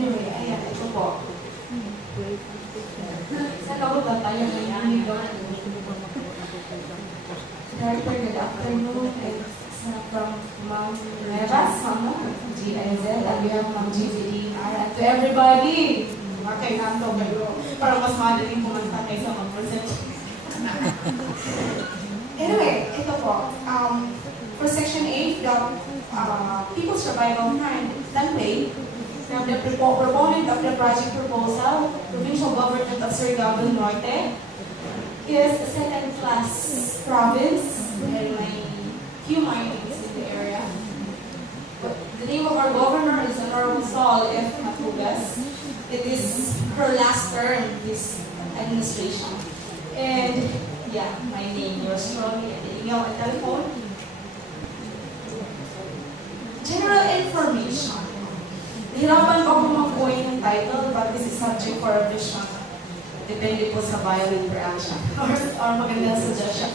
Anyway, ayan, ito po. Saan ako tayo ngayon? Director, good afternoon. It's from Ma'am Nevas, GIZ, and we have Ma'am GVD, and to everybody. Makailanto kayo. Para mas madaling kumanta kayo sa mag-present. Anyway, ito po. For Section 8, the People's Survival Planway, the proponent of the project proposal, Provincial Government of Surigao del Norte, is a second-class province with few minings in the area. But the name of our governor is Honorable Sol F. Matugas. It is her last term in this administration. And yeah, my name, yours truly, and the email and telephone. General information. Nahirapan pa akong mag-buhay ng title, but this is subject for revision. Depende po sa violent reaction or magandang suggestion.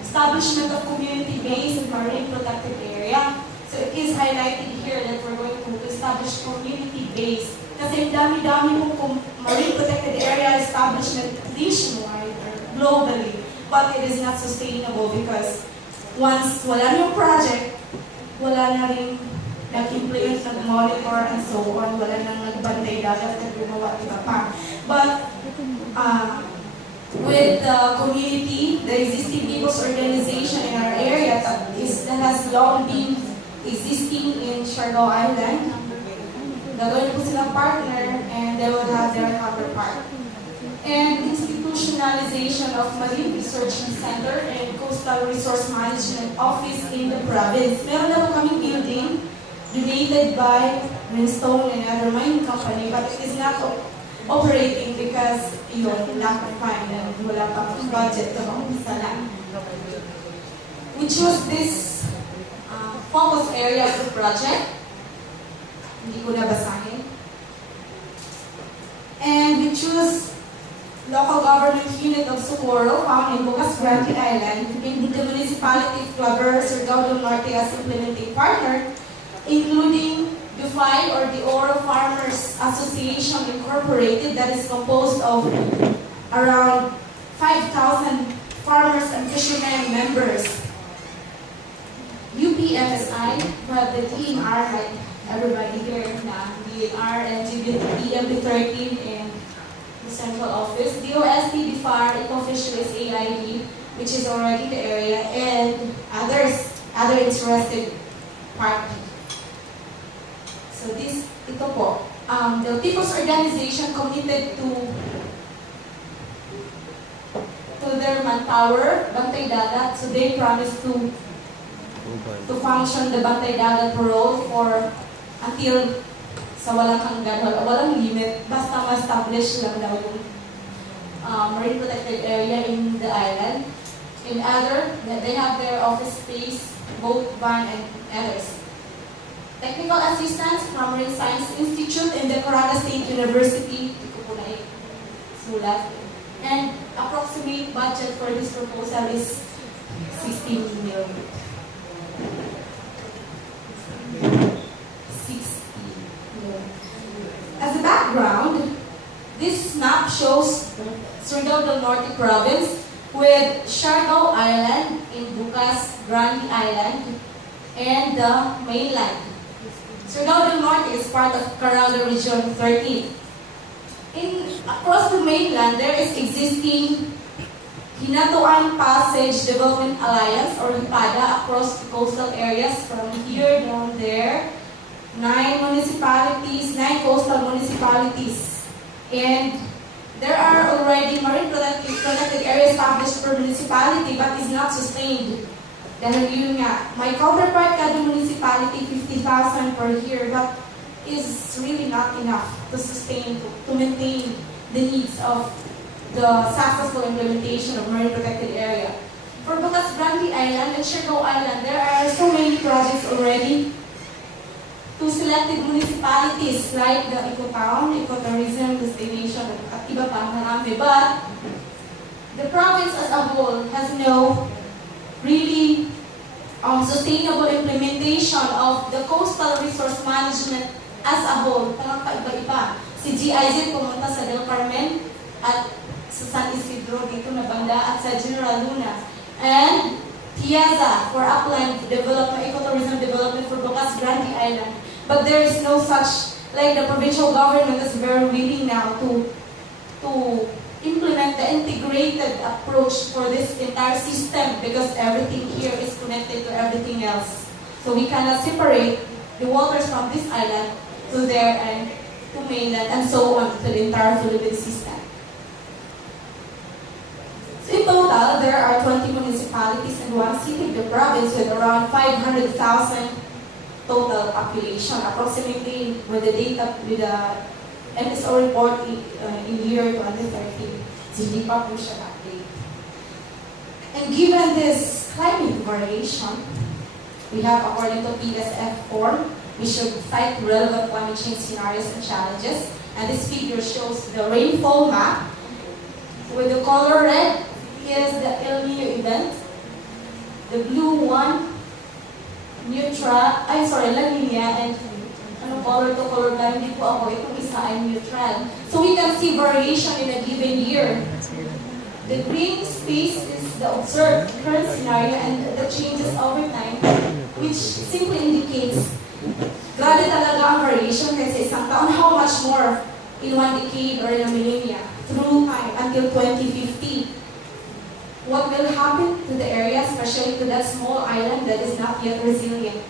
Establishment of community-based marine protected area. So it is highlighted here that we're going to establish community-based. Kasi dami-dami po marine protected area establishment nationwide or globally. But it is not sustainable because once wala na yung project, wala na rin nag-implement, nag-monitor, and so on. Wala nang nagbantay dagat at gumawa iba pa. But with the community, the existing people's organization in our area that has long been existing in Siargao Island, gagawin po silang partner and they will have their counterpart. And institutionalization of Marine Research Center and Coastal Resource Management Office in the province. Meron na po kaming building donated by Greenstone and other mining company, but it is not operating because yun, lack of fund and wala pang budget to mag-umpisa lang. We chose this focus area of the project. Hindi ko na basahin. And we choose local government unit of Socorro found in Bukas Grande Island in the municipality of Claver, Surigao del Norte as implementing partner, including DUFI or the Oro Farmers Association Incorporated that is composed of around 5,000 farmers and fishermen members. UPMSI, but the DNR, like everybody here, DNR and EMB13 and the central office, DOST, DFAR, Ecofisheries AID, which is already the area, and other interested parties. So ito po, the People's Organization committed to their manpower, Bantay Dagat, so they promised to function the Bantay Dagat parole for until sa walang hanggan, walang limit, basta ma-establish lang daw yung marine protected area in the island. In other, they have their office space, boat van, and others. Technical assistance from Marine Science Institute and the Caraga State University, and approximate budget for this proposal is 16 million. 60 million. As a background, this map shows Surigao del Norte province with Siargao Island in Bukas Grande Island and the mainland. Surigao del Norte is part of Caraga Region 13. Across the mainland, there is existing Hinatuan Passage Development Alliance or HIPADA across the coastal areas from here down there. 9 coastal municipalities. And there are already marine protected areas established per municipality but is not sustained. Dahil yun nga, my counterpart kada municipality 50,000 per year, but is really not enough to sustain, to maintain the needs of the successful implementation of marine protected area. For Bukas Grande Island and Siargao Island, there are so many projects already to selected municipalities like the Ecotown, Ecotourism Destination, at iba pa marami. But the province as a whole has no really sustainable implementation of the coastal resource management as a whole, parang kaiba-iba. Si GIZ pumunta sa Del Carmen at sa San Isidro dito na banda at sa General Luna. And Piazza for upland development, ecotourism development for Bocas Grande Island. But there is no such, like the provincial government is very willing now to implement the integrated approach for this entire system because everything here is connected to everything else. So we cannot separate the waters from this island to there and to mainland and so on to the entire Philippine system. So in total, there are 20 municipalities and one city of the province with around 500,000 total population, approximately with the data with the NSO report in year 2013. So hindi pa po siya update. And given this climate variation, we have, according to PSF form, we should cite relevant climate change scenarios and challenges. And this figure shows the rainfall map. With the color red is the El Nino event. The blue one, La Nina, and color to color blind, hindi po ako, itong isa ay neutral. So we can see variation in a given year. The green space is the observed current scenario and the changes over time, which simply indicates grabe talaga ang variation kasi isang taon, how much more in one decade or in a millennia through time until 2050. What will happen to the area, especially to that small island that is not yet resilient?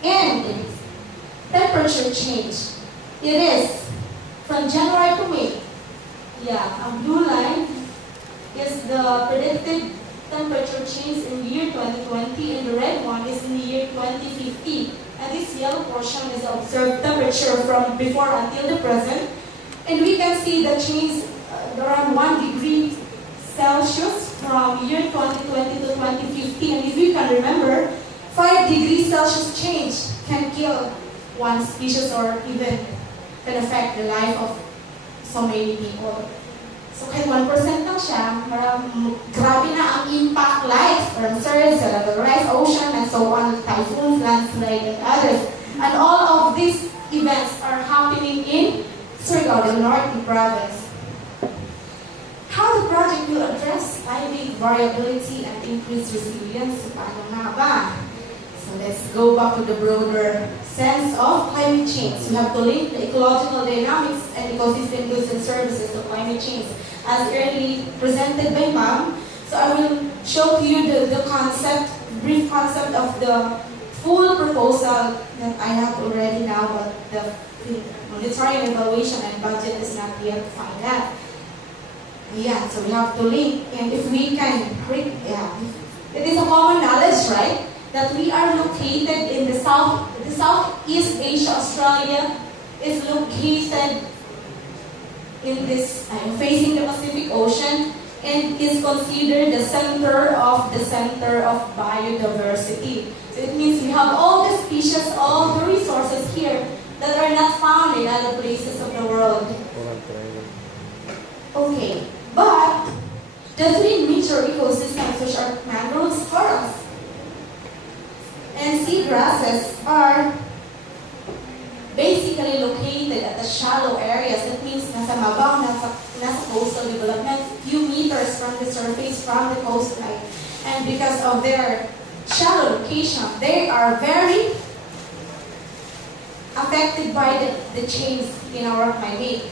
And temperature change. It is from January to May. Yeah, a blue line is the predicted temperature change in year 2020 and the red one is in the year 2050. And this yellow portion is the observed temperature from before until the present. And we can see the change around 1 degree Celsius from year 2020 to 2050. And if you can remember, 5 degrees Celsius change can kill one species or even can affect the life of so many people. So kahit 1% lang siya, grabe na ang impact like storm surge, the rise ocean, and so on, typhoons, landslide, and others. And all of these events are happening in Surigao del Norte province. How the project will address climate variability and increase resilience? Paano nga ba? So let's go back to the broader sense of climate change. We have to link the ecological dynamics and ecosystem goods and services to climate change, as early presented by Ma'am. So I will show to you the brief concept of the full proposal that I have already now, but the monitoring, evaluation, and budget is not yet final. Yeah, so we have to link, and if we can, it is a common knowledge, right? That we are located in the Southeast Asia. Australia is located in this, facing the Pacific Ocean, and is considered the center of biodiversity. So it means we have all the species, all the resources here that are not found in other places of the world. Okay, but the three major ecosystems, which are mangroves, corals, and seagrasses, are basically located at the shallow areas. That means nasa mabang, nasa coastal development, few meters from the surface, from the coastline. And because of their shallow location, they are very affected by the change in our climate.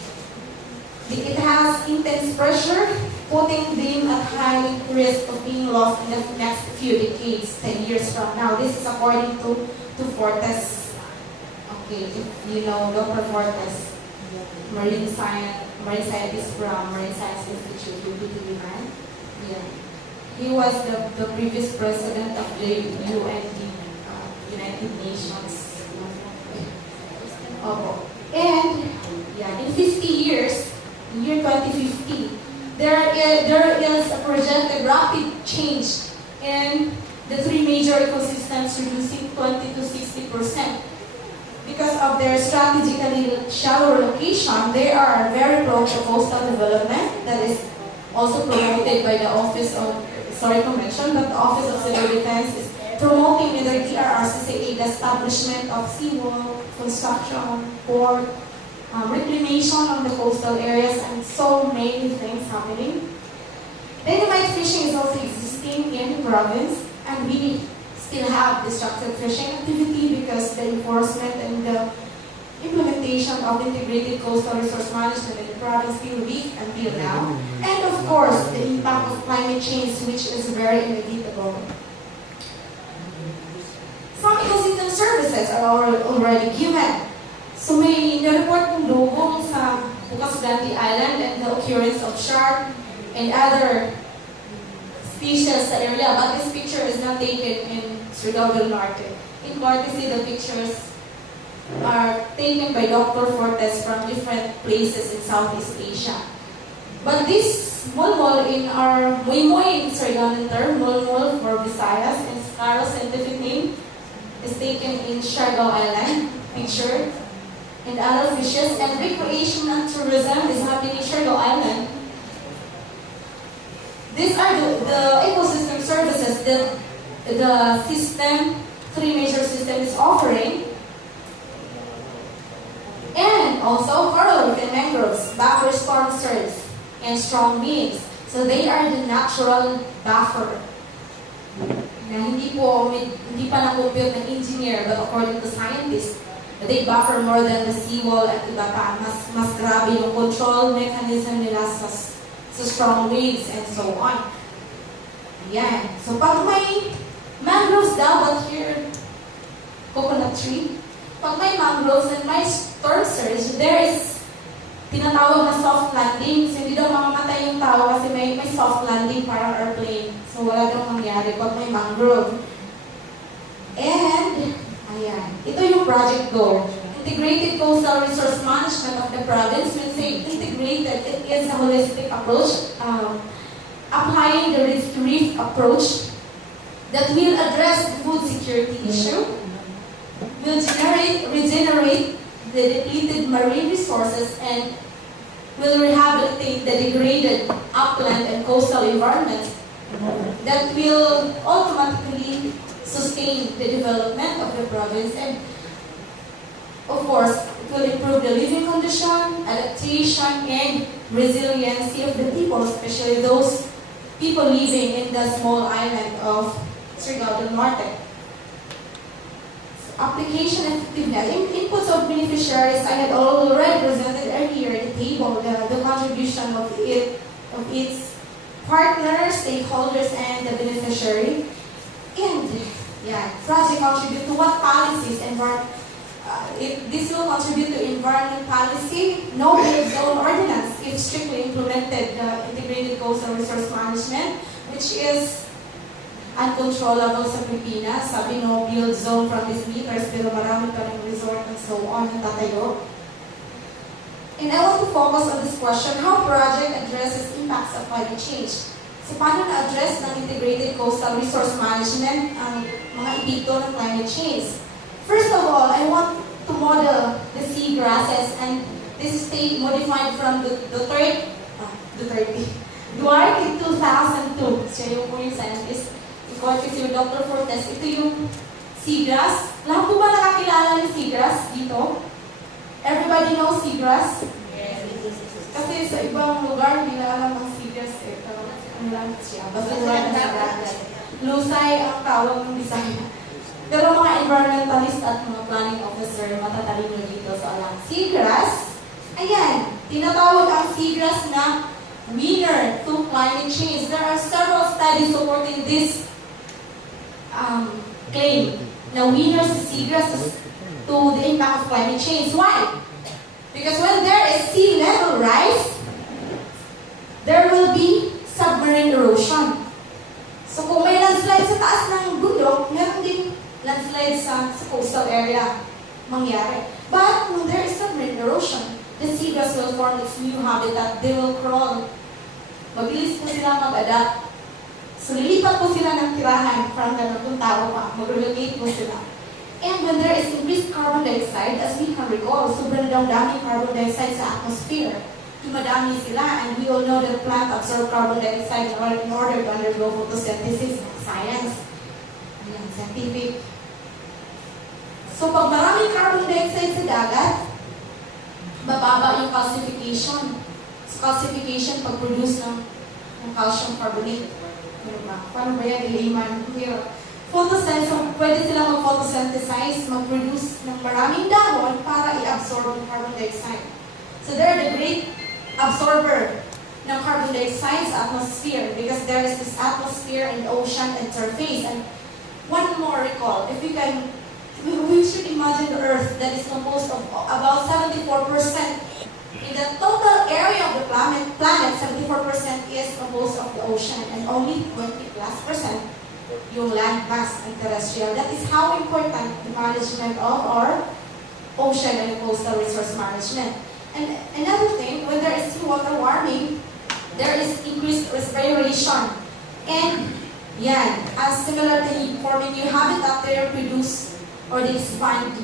It has intense pressure, putting them at high risk of being lost in the next few decades, 10 years from now. This is according to Fortes. Okay, if you know Dr. Fortes, marine scientist from Marine Science Institute, UPT man. Yeah. He was the previous president of the United Nations. And in 50 years, in year 2050, there is a projected rapid change in the three major ecosystems, reducing 20 to 60%. Because of their strategically shallow location, they are very prone to coastal development that is also promoted by the Office of, sorry to mention, but the Office of Civil Defense is promoting in their DRRCCA the establishment of seawall construction, port, reclamation on the coastal areas, and so many things happening. Dynamite fishing is also existing in the province, and we still have destructive fishing activity because the enforcement and the implementation of integrated coastal resource management in the province still weak until now. And of course, the impact of climate change, which is very inevitable. Some ecosystem services are already given. So may na-report ng lugong sa Bukas Gandhi Island and the occurrence of shark and other species sa area, but this picture is not taken in Surigao del Norte. In courtesy, the pictures are taken by Dr. Fortes from different places in Southeast Asia. But this mulmul in our Moy in Surigao term, mulmul for Visayas, and Scarro's scientific name is taken in Siargao Island, picture, and other fishes, and recreation and tourism is happening in Siargao Island. These are the ecosystem services that the system, three major systems is offering. And also coral reef and mangroves, buffer storm surge, and strong winds. So they are the natural buffer. Na hindi pa na-compute ng engineer, but according to scientists, they buffer more than the seawall at iba pa. Mas grabe yung control mechanism nila sa strong winds and so on. Ayan. So pag may mangroves daw, but here, coconut tree, pag may mangroves and may storm surge, there is tinatawag na soft landing. So hindi daw mamamatay yung tao kasi may soft landing parang airplane. So wala daw mangyari pag may mangrove. And, ayan, ito yung project goal. Integrated Coastal Resource Management of the province. When say integrated, it is a holistic approach, applying the reef approach that will address the food security issue, will regenerate the depleted marine resources, and will rehabilitate the degraded upland and coastal environment that will automatically sustain the development of the province. And of course, it will improve the living condition, adaptation, and resiliency of the people, especially those people living in the small island of Surigao del Norte. So, application effectiveness. Inputs of beneficiaries, I had already presented earlier in the table, the contribution of its partners, stakeholders, and the beneficiary. And project contribute to what policies? This will contribute to environment policy, no build zone ordinance if strictly implemented, the integrated coastal resource management, which is uncontrollable sa Pilipinas. Sabi no build zone from these meters, pero marami pa rin resort and so on na tatayo. And I want to focus on this question, how project addresses impacts of climate change. So paano na-address ng integrated coastal resource management ang mga epekto ng climate change? First of all, I want to model the seagrasses, and this is modified from Duarte 2002. Siya yung scientist. Ikaw si Dr. Fortes. Ito yung seagrass. Lahat po ba nakakilala ng seagrass dito? Everybody knows seagrass? Yes. Kasi sa ibang lugar, hindi na alam ang seagrass eh. Ano lang siya? Basuran na sa dagat. Lusay ang tawag ng Bisaya. Pero mga environmentalist at mga planning officer, matatalino dito sa alam. Seagrass, ayan, tinatawag ang seagrass na winner to climate change. There are several studies supporting this claim na winner sa seagrass to the impact of climate change. Why? Because when there is sea level rise, there will be submarine erosion. So kung may landslide sa taas ng bundok, meron din landslide sa coastal area mangyari. But when there is submarine erosion, the seagrass will form its new habitat. They will crawl. Mabilis po sila mag-adapt. So lilipat po sila ng tirahan from ganun kung tao pa. Mag-relocate po sila. And when there is increased carbon dioxide, as we can recall, sobrang daming carbon dioxide sa atmosphere. Dumadami sila, and we all know that plant absorb carbon dioxide in order to undergo photosynthesis. Science. Ayan, scientific. So pag maraming carbon dioxide sa dagat, mababa yung calcification. So calcification, pag-produce ng calcium carbonate. Paano ba yan? Layman. Photosynthesis, pwede silang mag-photosynthesize, mag-produce ng maraming dahon para i-absorb yung carbon dioxide. So they're the great absorber ng carbon dioxide sa atmosphere because there is this atmosphere and ocean and surface. And one more recall, if we can, we should imagine the Earth that is composed of about 74%. In the total area of the planet 74% is composed of the ocean and only 20+% yung land mass and terrestrial. That is how important the management of our ocean and coastal resource management. And another thing, when there is seawater warming, there is increased respiration. And yan, as similar to forming new habitat, they produce or they expand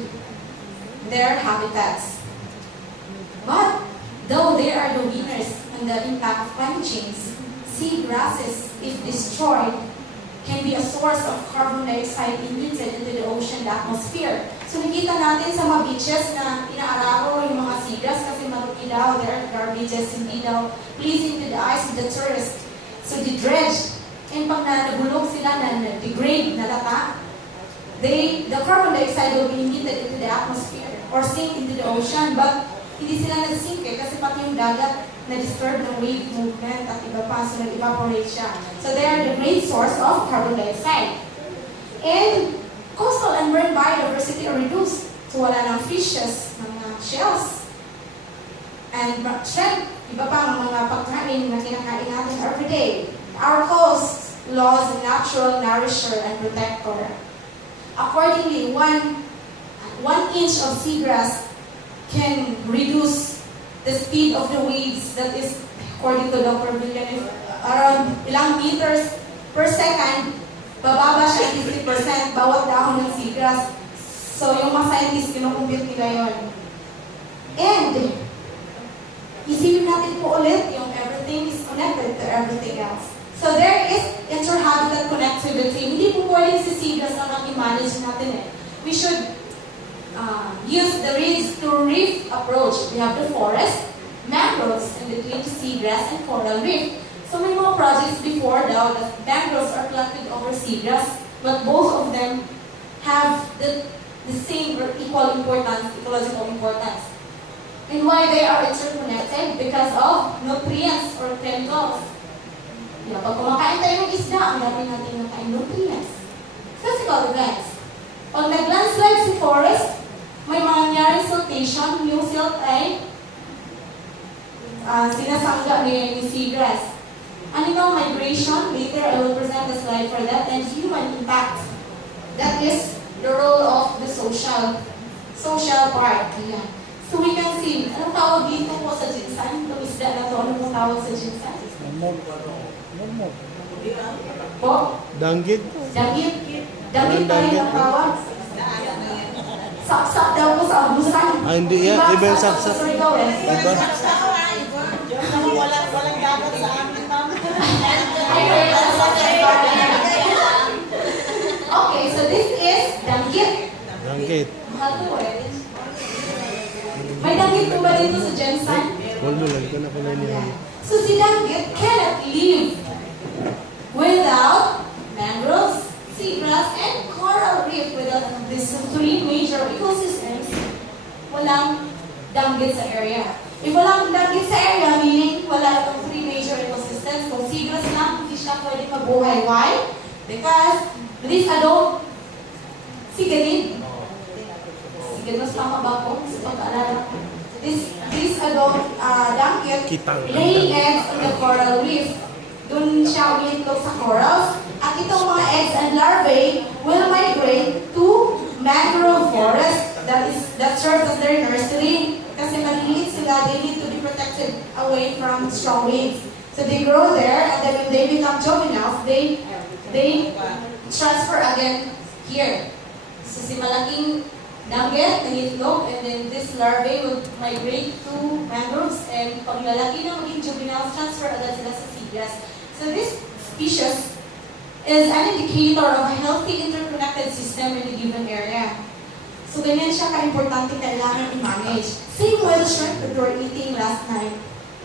their habitats. But though they are the winners in the impact of climate change, seagrasses, if destroyed, can be a source of carbon dioxide emitted into the ocean, the atmosphere. So nakita natin sa mga beaches na inaararo yung mga seagrass kasi marumi daw, there are garbages, hindi daw pleasing to the eyes of the tourists. So they dredged, and pag nabulog sila, na-degrade, nalata, the carbon dioxide will be emitted into the atmosphere or sink into the ocean, but hindi sila nag-sink kasi pati yung dagat na-disturb ng wave movement at iba pa, so nag-evaporate siya. So they are the great source of carbon dioxide. And coastal and marine biodiversity are reduced. So wala ng fishes, mga shells, and shrimp, iba pa ang mga pagkain na kinakain natin every day. Our coast laws a natural nourisher and protector. Accordingly, one inch of seagrass can reduce the speed of the waves. That is, according to Dr. Villan, around ilang meters per second, bababa siya 50% bawat dahon ng seagrass. So, yung mga scientists, kinukumpute nila yun. And, isipin natin po ulit, yung everything is connected to everything else. So, there is interhabitat connectivity. Hindi po pwede si seagrass na i-manage natin eh. We should use the reeds to reef approach. We have the forest, mangroves in between the seagrass and coral reef. So may mga projects before daw that mangroves are planted over seagrass, but both of them have the same or equal importance, ecological importance. And why they are interconnected? Because of nutrients or chemicals. Yeah, pag kumakain tayo ng isda, ang dami natin nakain nutrients. Physical events. Pag nag-landslide si forest, may mga nangyaring siltation, yung silt ay sinasangga ni seagrass. Animal migration, later I will present the slide for that, and human impact. That is the role of the social part. Ayan. So we can see, anong tawag dito po sa Jinsan? Itong isda na to, anong tawag sa Jinsan? Po? Danggit. Danggit. Danggit tayo ang tawag. Sapsap daw po sa abusan. Hindi yan. Iba yung sapsap. Iba. Walang dapat sa amin, ma'am. Okay, so this is danggit. Danggit. Mahal po eh. May danggit po ba dito sa Jensen? Wala lang. Ito na pala niya. So si danggit cannot live without mangroves, seagrass, and coral reef. Without these three major ecosystems, walang danggit sa area. If walang danggit sa area, meaning wala itong three major ecosystems. Kung seagrass lang, hindi siya pwede mabuhay. Why? Because this adult sigalid. Sigalid mas makabako sa pag-aalala. This adult danggit lay eggs on the coral reef. Doon siya umiitlog sa corals. At itong mga eggs and larvae will migrate to mangrove forest that serves as their nursery. Kasi maliliit sila, they need to be protected away from strong winds. So they grow there, and then when they become juveniles, they transfer again here. So si malaking danggit, nangitlog, and then this larvae will migrate to mangroves, and pag lalaki na maging juveniles, transfer agad sila sa seagrass. So this species is an indicator of a healthy interconnected system in a given area. So ganyan siya ka-importante kailangan i-manage. Same with the shrimp that we were eating last night.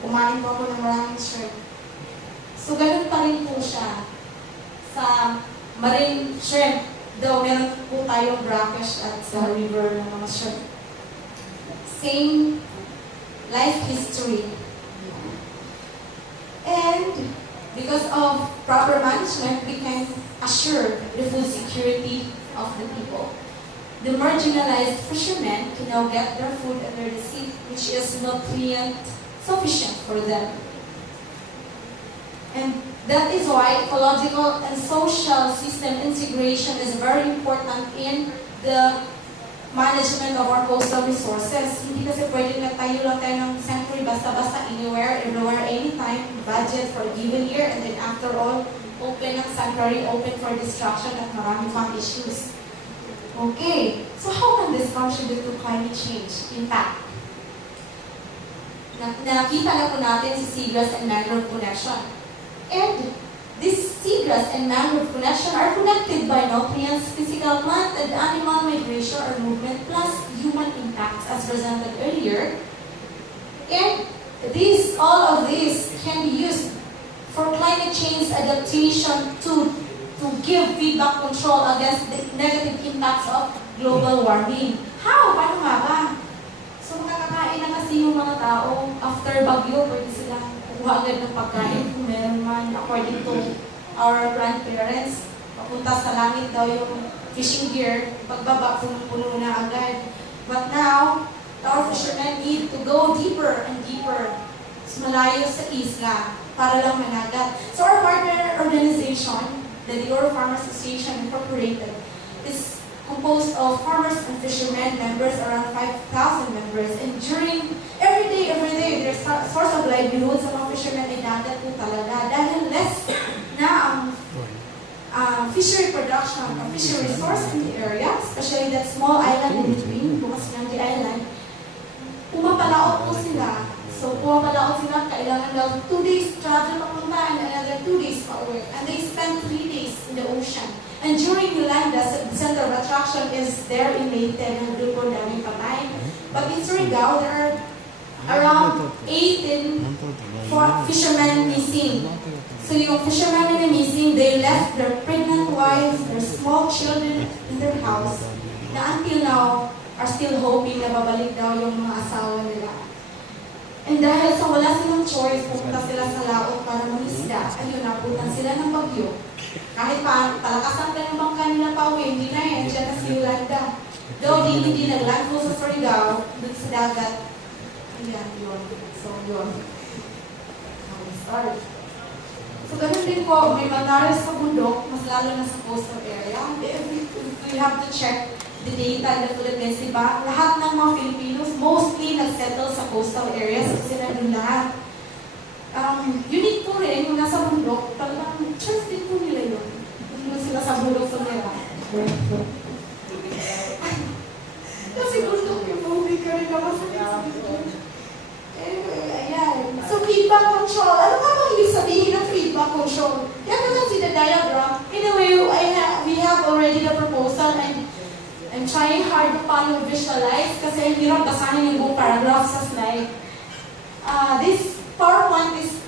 Kumain po ako ng maraming shrimp. So ganun pa rin po siya sa marine shrimp. Though meron po tayong brackish at sa river ng mga shrimp. Same life history. And because of proper management, we can assure the food security of the people. The marginalized fishermen can now get their food under the sea, which is nutrient sufficient for them. And that is why ecological and social system integration is very important in the management of our coastal resources. Hindi kasi pwede na tayo lang tayo ng century basta-basta anywhere, everywhere, anytime, budget for a given year, and then after all, open ang sanctuary, open for destruction at marami pang issues. Okay, so how can this contribute to climate change? In fact, nakita na po natin si seagrass and mangrove connection. And this seagrass and mangrove connection are connected by nutrients, physical plant and animal migration or movement, plus human impacts as presented earlier. And all of these can be used for climate change adaptation to give feedback control against the negative impacts of global warming. How? Paano nga ba? So makakakain na kasi yung mga tao after bagyo, pwede silang kukuha agad ng pagkain kung meron man, according to our grandparents. Papunta sa langit daw yung fishing gear, pagbaba, puno na agad. But now, our fishermen need to go deeper and deeper, malayo sa isla, para lang managat. So our partner organization, the Oro Farmers Association Incorporated, is composed of farmers and fishermen members, around 5,000 members. And during, every day, their source of livelihood sa mga fishermen ay dagat po talaga. Dahil less na ang fishery production, ang fishery resource in the area, especially that small island in between, bukas ng the island, pumapalaot po sila. So, pumapalaot sila, kailangan daw 2 days travel papunta and another 2 days pa uwi. And they spend 3 days in the ocean. And during Yolanda, the center of attraction is there in Leyte and Grupo Daming Patay. But in Surigao, there are around 18 fishermen missing. So yung fishermen na missing, they left their pregnant wives, their small children in their house, na until now are still hoping na babalik daw yung mga asawa nila. And dahil sa wala silang choice, pumunta sila sa laot para mangisda, ayun, naputan sila ng bagyo. Kahit pa, palakasan ka ng bangka nila pa uwi, hindi na yan, dyan na si Yolanda. Though hindi nag-landfall sa Surigao, dun sa dagat. Ayan, yun. So, yun. Now we start. So, ganun din po, may manares sa bundok, mas lalo na sa coastal area. We have to check the data in the Philippines, diba? Lahat ng mga Filipinos mostly nagsettle sa coastal areas kasi nandun lahat. Unique po rin, yung nasa bundok, talagang chance din po nila yun. Hindi sila sa bundok sa nila. Kasi bundok yung movie ka rin naman sa bundok. Anyway, ayan. So, feedback control. Ano nga bang ibig sabihin ng feedback control? Kaya ko lang see the diagram. Anyway, we have already the proposal and I'm trying hard to follow visualize kasi hirap basahin yung buong paragraph sa slide. This PowerPoint is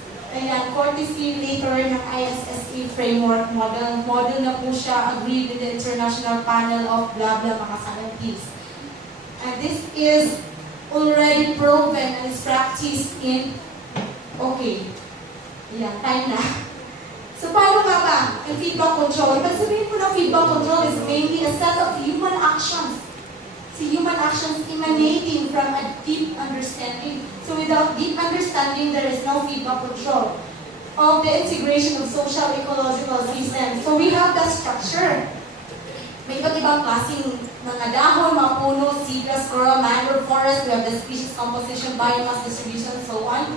courtesy later ng ISSE framework model. Model na po siya agreed with the international panel of blah blah mga scientists. And this is already proven and is practiced in, time na. So, paano nga ba ang feedback control? Ibig sabihin po ng feedback control is mainly a set of human actions. So, human actions emanating from a deep understanding. So, without deep understanding, there is no feedback control of the integration of social ecological systems. So, we have the structure. May iba't ibang klaseng mga dahon, mga puno, seagrass, coral, mangrove forest. We have the species composition, biomass distribution, and so on.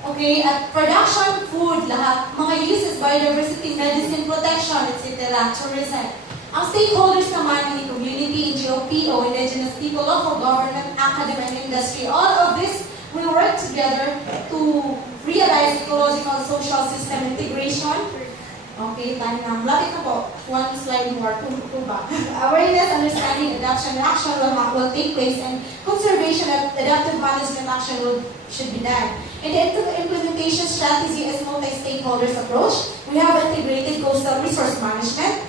Okay, at production, food, lahat, mga uses, biodiversity, medicine, protection, etc., tourism. Ang stakeholders naman ng community, NGO, PO, indigenous people, local government, academic, and industry, all of this will work together to realize ecological and social system integration. Okay, time na. Lapit na po. One slide more. Two ba? Awareness, understanding, adoption, and action will take place, and conservation and adaptive management action should be done. In the implementation strategy as multi-stakeholders approach, we have integrated coastal resource management,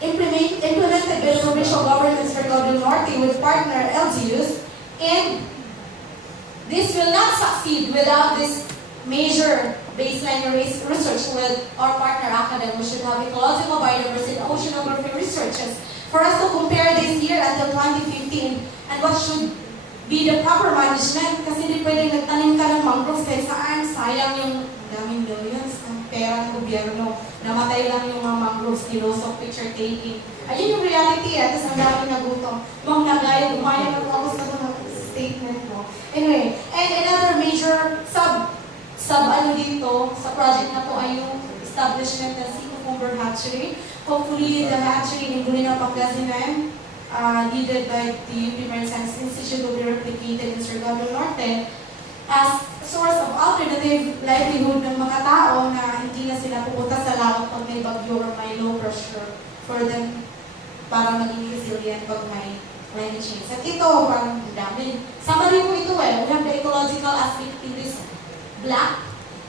implemented by the provincial governments for Golden Norte with partner LGUs, and this will not succeed without this major baseline research with our partner academy. We should have ecological biodiversity and oceanography researches for us to compare this year until 2015 and what should be the proper management, kasi hindi pwedeng nagtanim ka ng mangroves kahit saan, sayang yung daming millions ng pera ng gobyerno, namatay lang yung mga mangroves, nilusok, picture taking. Ayun yung reality at ang daming nagutom. Mga nagayag, umayag ang tapos na mga statement mo. Anyway, and another major ano dito sa project na to ay yung establishment ng Seacumber Hatchery. Hopefully, the hatchery in Bulinaw, Pangasinan, needed by the UP Marine Science Institute will be replicated in Surigao del Norte as a source of alternative livelihood ng mga tao na hindi na sila pupunta sa lawak pag may bagyo or may low pressure for them para maging resilient pag may climate change. At ito, parang dami. Summary ko ito we have the ecological aspect in this black,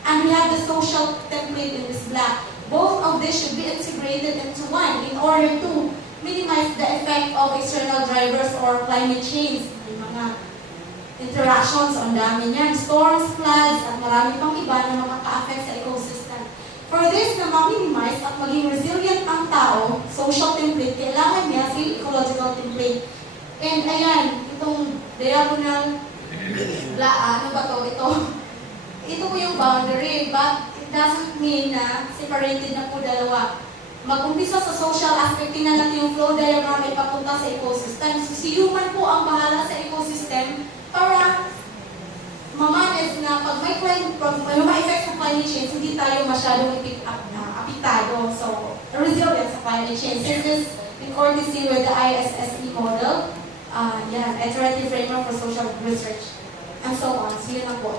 and we have the social template in this black. Both of this should be integrated into one in order to minimize the effect of external drivers or climate change. May mga interactions, ang dami niyan, storms, floods, at marami pang iba na makaka-affect sa ecosystem. For this na ma-minimize at maging resilient ang tao, social template, kailangan niya si ecological template. And ayan, itong diagonal, ano ba to? Ito po yung boundary, but it doesn't mean na separated na po dalawa. Mag-umpisa sa social aspect, tingnan natin yung flow diagram ay papunta sa ecosystem. So si human po ang bahala sa ecosystem para ma-manage na pag may ma-effect sa climate change, hindi tayo masyadong apektado. So, resilient sa climate change. This is in courtesy with the ISSE model, iterative framework for social research, and so on. So yun na po.